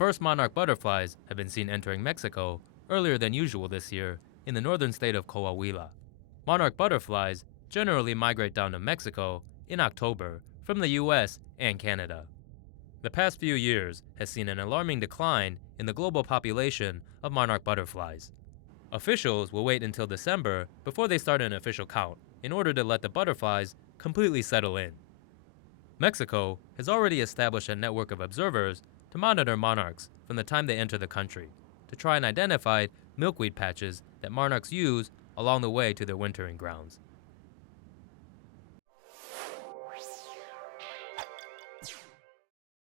first monarch butterflies have been seen entering Mexico earlier than usual this year in the northern state of Coahuila. Monarch butterflies generally migrate down to Mexico in October from the US and Canada. The past few years has seen an alarming decline in the global population of monarch butterflies. Officials will wait until December before they start an official count in order to let the butterflies completely settle in. Mexico has already established a network of observers to monitor monarchs from the time they enter the country, to try and identify milkweed patches that monarchs use along the way to their wintering grounds.